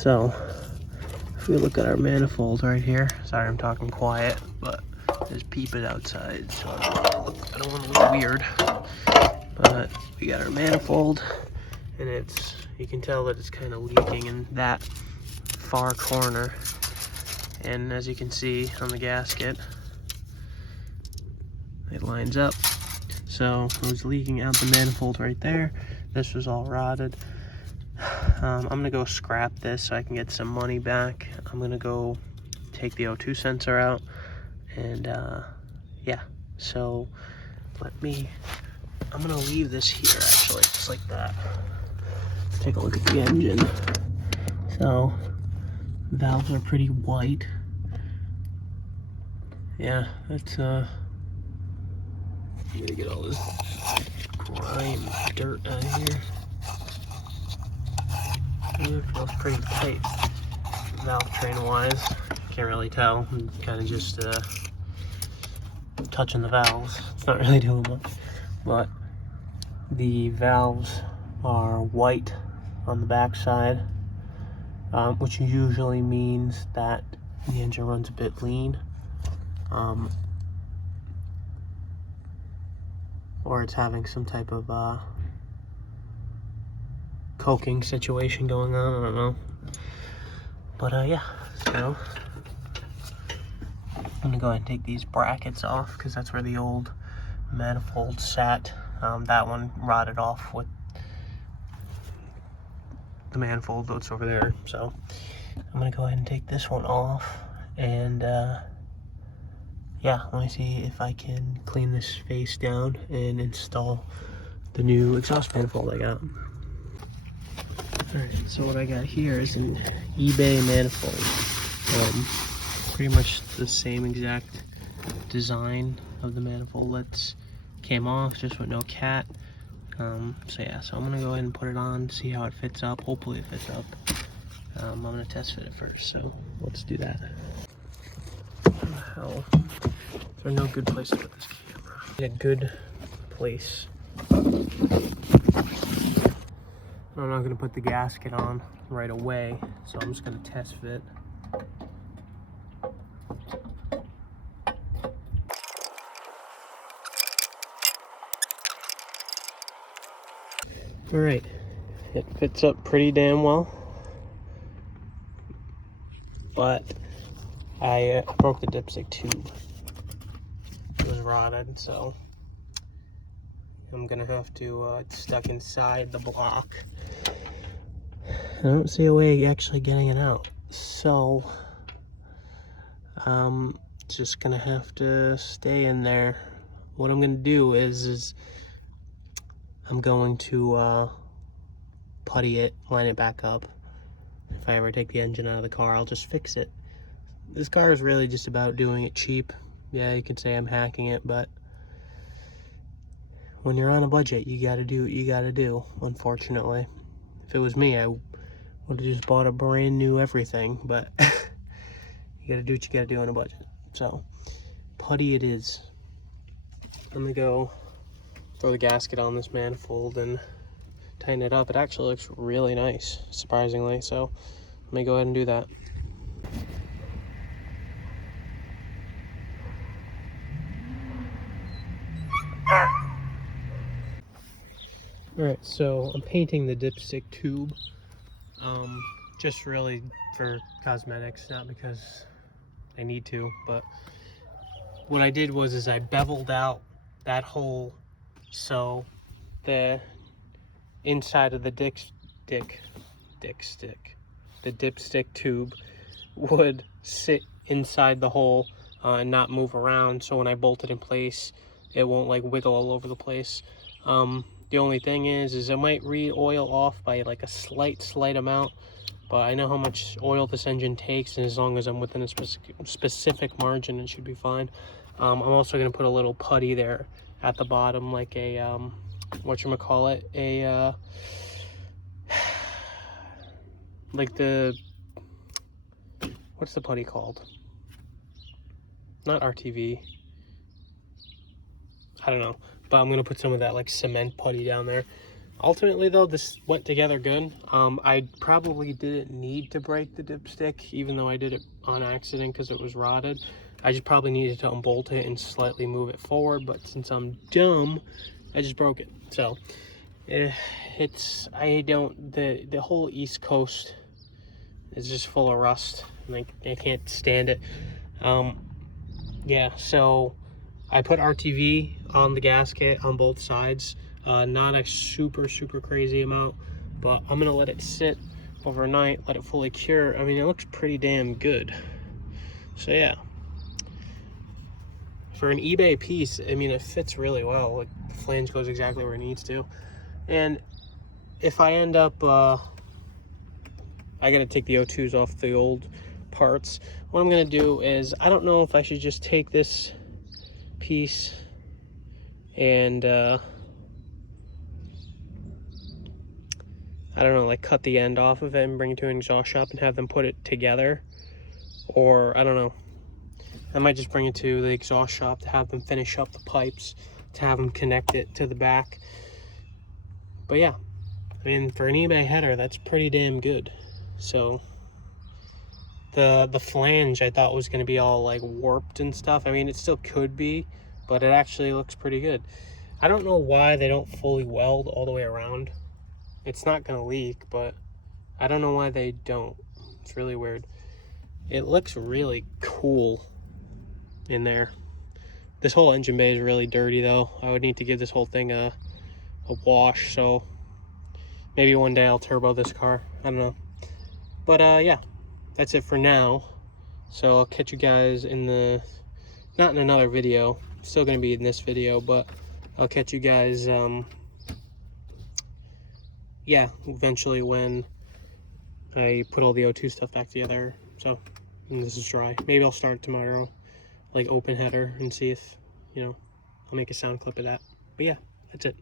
So if we look at our manifold right here, sorry I'm talking quiet, but there's peeping outside, so I don't want to look weird. But we got our manifold, and you can tell that it's kind of leaking in that far corner. And as you can see on the gasket, it lines up. So it was leaking out the manifold right there. This was all rotted. I'm gonna go scrap this so I can get some money back. I'm gonna go take the O2 sensor out, and yeah, so I'm gonna leave this here actually, just like that. Let's take a look at the engine. So valves are pretty white. Yeah, that's I'm gonna get all this grime, dirt out of here. It feels pretty tight, valve train wise. Can't really tell. I'm kind of just touching the valves. It's not really doing much, but the valves are white on the back side, which usually means that the engine runs a bit lean, or it's having some type of coking situation going on. I don't know, but yeah, so I'm gonna go ahead and take these brackets off because that's where the old manifold sat. That one rotted off with the manifold that's over there, so I'm gonna go ahead and take this one off, and yeah, let me see if I can clean this face down and install the new exhaust manifold I got. Alright, so what I got here is an eBay manifold. Pretty much the same exact design of the manifold that came off, just with no cat. So yeah, so I'm gonna go ahead and put it on, see how it fits up. Hopefully it fits up. I'm gonna test fit it first, so let's do that. Hell, is there no good place to put this camera? A good place. I'm not gonna put the gasket on right away, so I'm just gonna test fit. All right, it fits up pretty damn well, but I broke the dipstick tube. It was rotted, so I'm gonna have to, it's stuck inside the block. I don't see a way of actually getting it out, so just gonna have to stay in there. What I'm gonna do is I'm going to putty it, line it back up. If I ever take the engine out of the car, I'll just fix it. This car is really just about doing it cheap. Yeah, you could say I'm hacking it, but when you're on a budget, you gotta do what you gotta do, unfortunately. If it was me, I would have just bought a brand new everything, but you gotta do what you gotta do on a budget. So, putty it is. I'm gonna go throw the gasket on this manifold and tighten it up. It actually looks really nice, surprisingly, so let me go ahead and do that. Alright, so I'm painting the dipstick tube, just really for cosmetics, not because I need to, but what I did was I beveled out that hole so the inside of the dipstick tube would sit inside the hole and not move around, so when I bolt it in place it won't like wiggle all over the place. The only thing is it might re-oil off by like a slight amount, but I know how much oil this engine takes, and as long as I'm within a specific margin, it should be fine. I'm also going to put a little putty there at the bottom, like a whatchamacallit, like the, what's the putty called? Not RTV. I don't know, but I'm gonna put some of that like cement putty down there. Ultimately though, this went together good. I probably didn't need to break the dipstick, even though I did it on accident because it was rotted. I just probably needed to unbolt it and slightly move it forward, but since I'm dumb, I just broke it. So the whole East Coast is just full of rust, and I can't stand it. Yeah, so I put RTV on the gasket on both sides. Not a super crazy amount, but I'm gonna let it sit overnight, let it fully cure. I mean, it looks pretty damn good. So yeah, for an eBay piece, I mean, it fits really well. Like, the flange goes exactly where it needs to. And if I end up, I gotta take the O2s off the old parts. What I'm gonna do is, I don't know if I should just take this piece and I don't know, like cut the end off of it and bring it to an exhaust shop and have them put it together, or I don't know. I might just bring it to the exhaust shop to have them finish up the pipes, to have them connect it to the back. But yeah, I mean, for an eBay header, that's pretty damn good. So the flange I thought was going to be all like warped and stuff. I mean, it still could be, but it actually looks pretty good. I don't know why they don't fully weld all the way around. It's not going to leak, but I don't know why they don't. It's really weird. It looks really cool in there. This whole engine bay is really dirty though. I would need to give this whole thing a wash, so maybe one day I'll turbo this car. I don't know. But yeah, that's it for now. So I'll catch you guys in not in another video. Still going to be in this video, but I'll catch you guys yeah, eventually when I put all the O2 stuff back together. So, and this is dry. Maybe I'll start tomorrow, like open header, and see if, you know, I'll make a sound clip of that. But yeah, that's it.